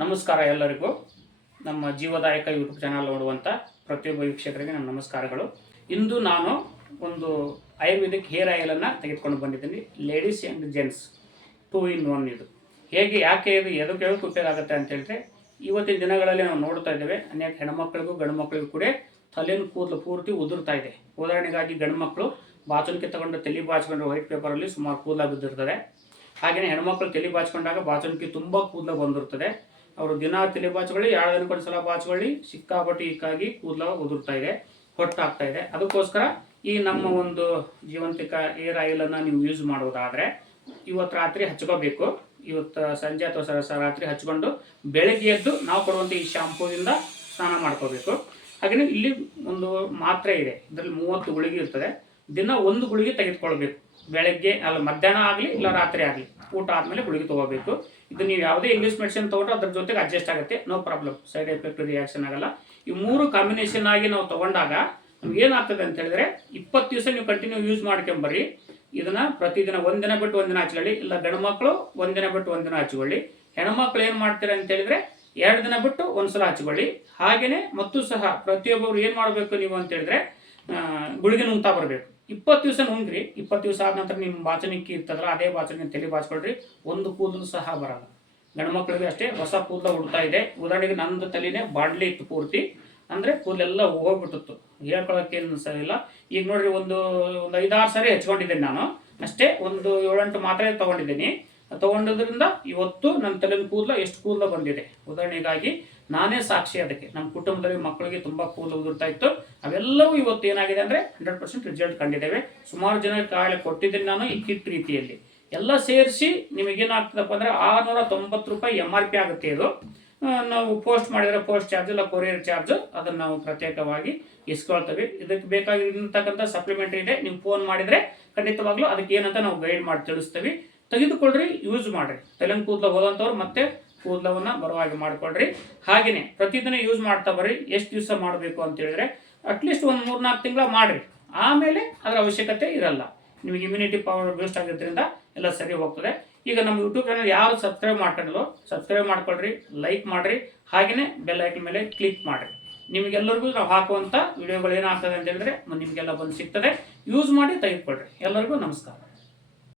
ನಮಸ್ಕಾರ ಎಲ್ಲರಿಗೂ. ನಮ್ಮ ಜೀವದಾಯಕ ಯೂಟ್ಯೂಬ್ ಚಾನಲ್ ನೋಡುವಂಥ ಪ್ರತಿಯೊಬ್ಬ ವೀಕ್ಷಕರಿಗೆ ನನ್ನ ನಮಸ್ಕಾರಗಳು. ಇಂದು ನಾನು ಒಂದು ಆಯುರ್ವೇದಿಕ್ ಹೇರ್ ಆಯಿಲನ್ನು ತೆಗೆದುಕೊಂಡು ಬಂದಿದ್ದೀನಿ. ಲೇಡೀಸ್ ಆ್ಯಂಡ್ ಜೆಂಟ್ಸ್ 2 in 1 ಇದು. ಯಾಕೆ ಇದು ಎದಕ್ಕೆ ಉಪಯೋಗ ಆಗುತ್ತೆ ಅಂತ ಹೇಳಿದ್ರೆ, ಇವತ್ತಿನ ದಿನಗಳಲ್ಲಿ ನಾವು ನೋಡ್ತಾ ಇದ್ದೇವೆ ಅನೇಕ ಹೆಣ್ಮಕ್ಳಿಗೂ ಗಂಡು ಮಕ್ಕಳಿಗೂ ಕೂಡ ತಲೆನ ಕೂದಲು ಪೂರ್ತಿ ಉದುರ್ತಾ ಇದೆ. ಉದಾಹರಣೆಗಾಗಿ ಗಂಡು ಮಕ್ಕಳು ಬಾಚಣಿಕೆ ತಗೊಂಡು ತಲೆ ಬಾಚಿಕೊಂಡು ವೈಟ್ ಪೇಪರಲ್ಲಿ ಸುಮಾರು ಕೂದಲ ಬಿದ್ದಿರ್ತದೆ. ಹಾಗೆಯೇ ಹೆಣ್ಮಕ್ಳು ತಲೆ ಬಾಚಿಕೊಂಡಾಗ ಬಾಚಣಿಕೆ ತುಂಬ ಕೂದಲು ಬಂದಿರ್ತದೆ. ಅವರು ದಿನ ತಲೆ ಬಾಚ್ಕೊಳ್ಳಿ, 2 ದಿನಕ್ಕೊಂದು ಸಲ ಬಾಚ್ಕೊಳ್ಳಿ, ಸಿಕ್ಕಾಪಟ್ಟಿ ಹೀಗಾಗಿ ಕೂದಲ ಉದುರ್ತಾ ಇದೆ, ಹೊಟ್ಟಾಗ್ತಾ ಇದೆ. ಅದಕ್ಕೋಸ್ಕರ ಈ ನಮ್ಮ ಒಂದು ಜೀವಂತಿಕ ಏರ್ ಆಯಿಲನ್ನು ನೀವು ಯೂಸ್ ಮಾಡೋದಾದರೆ ಇವತ್ತು ರಾತ್ರಿ ಹಚ್ಕೋಬೇಕು. ಇವತ್ತು ಸಂಜೆ ಅಥವಾ ರಾತ್ರಿ ಹಚ್ಕೊಂಡು ಬೆಳಗ್ಗೆ ಎದ್ದು ನಾವು ಕೊಡುವಂಥ ಈ ಶಾಂಪೂದಿಂದ ಸ್ನಾನ ಮಾಡ್ಕೋಬೇಕು. ಹಾಗೆಯೇ ಇಲ್ಲಿ ಒಂದು ಮಾತ್ರೆ ಇದೆ, ಇದರಲ್ಲಿ 30 ಗುಳಿಗೆ ಇರ್ತದೆ. ದಿನ 1 ಗುಳಿಗೆ ತೆಗೆದುಕೊಳ್ಬೇಕು. ಬೆಳಗ್ಗೆ ಮಧ್ಯಾಹ್ನ ಆಗಲಿ ಇಲ್ಲ ರಾತ್ರಿ ಆಗಲಿ, ಊಟ ಆದಮೇಲೆ ಗುಳಿಗೆ ತೊಗೋಬೇಕು. ಇದು ನೀವು ಯಾವುದೇ ಇಂಗ್ಲೀಷ್ ಮೆಡಿಸಿನ್ ತೊಗೊಂಡ್ರೆ ಅದ್ರ ಜೊತೆಗೆ ಅಡ್ಜಸ್ಟ್ ಆಗುತ್ತೆ, no problem, side effect reaction ಆಗಲ್ಲ. ಈ 3 ಕಾಂಬಿನೇಷನ್ ಆಗಿ ನಾವು ತೊಗೊಂಡಾಗ ನಮ್ಗೆ ಏನಾಗ್ತದೆ ಅಂತ ಹೇಳಿದ್ರೆ, 20 ದಿವಸ ನೀವು ಕಂಟಿನ್ಯೂ ಯೂಸ್ ಮಾಡ್ಕೊಂಬರ್ರಿ. ಇದನ್ನು ಪ್ರತಿದಿನ 1 ದಿನ ಬಿಟ್ಟು 1 ದಿನ ಹಚ್ಕೊಳ್ಳಿ, ಇಲ್ಲ ಗಂಡು ಮಕ್ಕಳು 1 ದಿನ ಬಿಟ್ಟು 1 ದಿನ ಹಚ್ಕೊಳ್ಳಿ. ಹೆಣ್ಮಕ್ಳು ಏನು ಮಾಡ್ತೀರಾ ಅಂತ ಹೇಳಿದ್ರೆ 2 ದಿನ ಬಿಟ್ಟು 1 ಸಲ ಹಚ್ಕೊಳ್ಳಿ. ಹಾಗೆಯೇ ಮತ್ತು ಸಹ ಪ್ರತಿಯೊಬ್ಬರು ಏನು ಮಾಡಬೇಕು ನೀವು ಅಂತ ಹೇಳಿದ್ರೆ, ಗುಳಿಗೆ ನುಂಗ್ತಾ ಬರಬೇಕು. 20 ದಿವಸ ನುಂಗ್ರಿ. 20 ದಿವಸ ಆದ ನಂತರ ನಿಮ್ಮ ಬಾಚಣಿಕೆ ಇರ್ತದಲ್ಲ, ಅದೇ ಬಾಚಣಿಕೆ ತಲೆ ಬಾಚ್ಕೊಳ್ರಿ, ಒಂದು ಕೂದಲು ಸಹ ಬರಲ್ಲ. ಗಂಡು ಮಕ್ಕಳಿಗೆ ಅಷ್ಟೇ ಹೊಸ ಕೂದಲು ಹುಡ್ತಾ ಇದೆ. ಉದಾಹರಣೆಗೆ ನಂದು ತಲೆನೇ ಬಾಡ್ಲಿ ಇತ್ತು ಪೂರ್ತಿ, ಅಂದರೆ ಕೂದಲೆಲ್ಲ ಹೋಗ್ಬಿಟ್ಟಿತ್ತು, ಹೇಳ್ಕೊಳಕ್ಕೇನು ಇಲ್ಲ. ಈಗ ನೋಡ್ರಿ, ಒಂದು 5-6 ಸಾರಿ ಹಚ್ಕೊಂಡಿದ್ದೇನೆ ನಾನು ಅಷ್ಟೇ. ಒಂದು 7-8 ಮಾತ್ರೆ ತೊಗೊಂಡಿದ್ದೀನಿ. ತೊಗೊಂಡೋದ್ರಿಂದ ಇವತ್ತು ನನ್ನ ತಲೆನ ಕೂದಲ ಎಷ್ಟು ಕೂದಲ ಬಂದಿದೆ. ಉದಾಹರಣೆಗಾಗಿ ನಾನೇ ಸಾಕ್ಷಿ ಅದಕ್ಕೆ. ನಮ್ಮ ಕುಟುಂಬದಲ್ಲಿ ಮಕ್ಕಳಿಗೆ ತುಂಬ ಕೂದಲು ಉದುರ್ತಾ ಇತ್ತು, ಅವೆಲ್ಲವೂ ಇವತ್ತು ಏನಾಗಿದೆ ಅಂದರೆ 100% ರಿಸಲ್ಟ್ ಕಂಡಿದ್ದೇವೆ. ಸುಮಾರು ಜನ ಕಾಯಿಲೆ ಕೊಟ್ಟಿದ್ದೀನಿ ನಾನು ಈ ಕಿಟ್ ರೀತಿಯಲ್ಲಿ. ಎಲ್ಲ ಸೇರಿಸಿ ನಿಮಗೇನಾಗ್ತದಪ್ಪ ಅಂದರೆ 690 ರೂಪಾಯಿ MRP ಆಗುತ್ತೆ. ಇದು ನಾವು ಪೋಸ್ಟ್ ಮಾಡಿದರೆ ಪೋಸ್ಟ್ ಚಾರ್ಜ್ ಇಲ್ಲ ಕೊರಿಯರ್ ಚಾರ್ಜ್, ಅದನ್ನು ನಾವು ಪ್ರತ್ಯೇಕವಾಗಿ ಇಸ್ಕೊಳ್ತೇವೆ. ಇದಕ್ಕೆ ಬೇಕಾಗಿರ್ತಕ್ಕಂಥ ಸಪ್ಲಿಮೆಂಟ್ರಿ ಇದೆ. ನೀವು ಫೋನ್ ಮಾಡಿದರೆ ಖಂಡಿತವಾಗ್ಲೂ ಅದಕ್ಕೆ ಏನಂತ ನಾವು ಗೈಡ್ ಮಾಡಿ ತಿಳಿಸ್ತೀವಿ. ತೆಗೆದುಕೊಳ್ರಿ, ಯೂಸ್ ಮಾಡಿರಿ. ತಲೆನ ಕೂದಲು ಹೋದಂಥವ್ರು ಮತ್ತೆ ಕೂದಲವನ್ನು ಬರುವಾಗಿ ಮಾಡಿಕೊಳ್ರಿ. ಹಾಗೆಯೇ ಪ್ರತಿದಿನ ಯೂಸ್ ಮಾಡ್ತಾ ಬರ್ರಿ. ಎಷ್ಟು ದಿವಸ ಮಾಡಬೇಕು ಅಂತ ಹೇಳಿದ್ರೆ ಅಟ್ಲೀಸ್ಟ್ ಒಂದು 3-4 ತಿಂಗಳ ಮಾಡಿರಿ. ಆಮೇಲೆ ಅದರ ಅವಶ್ಯಕತೆ ಇರಲ್ಲ. ನಿಮಗೆ ಇಮ್ಯುನಿಟಿ ಪವರ್ ಬೂಸ್ಟ್ ಆಗಿದ್ದರಿಂದ ಎಲ್ಲ ಸರಿ ಹೋಗ್ತದೆ. ಈಗ ನಮ್ಮ ಯೂಟ್ಯೂಬ್ ಚಾನಲ್ ಯಾರು ಸಬ್ಸ್ಕ್ರೈಬ್ ಮಾಡ್ಕೊಂಡಿಲ್ಲೋ ಸಬ್ಸ್ಕ್ರೈಬ್ ಮಾಡ್ಕೊಳ್ರಿ, ಲೈಕ್ ಮಾಡಿರಿ, ಹಾಗೆಯೇ ಬೆಲ್ ಐಕನ್ ಮೇಲೆ ಕ್ಲಿಕ್ ಮಾಡಿರಿ. ನಿಮಗೆಲ್ಲರಿಗೂ ನಾವು ಹಾಕುವಂಥ ವಿಡಿಯೋಗಳು ಏನಾಗ್ತದೆ ಅಂತ ಹೇಳಿದ್ರೆ ನಿಮಗೆಲ್ಲ ಬಂದು ಸಿಗ್ತದೆ. ಯೂಸ್ ಮಾಡಿ ತೆಗೆದುಕೊಳ್ರಿ. ಎಲ್ಲರಿಗೂ ನಮಸ್ಕಾರ.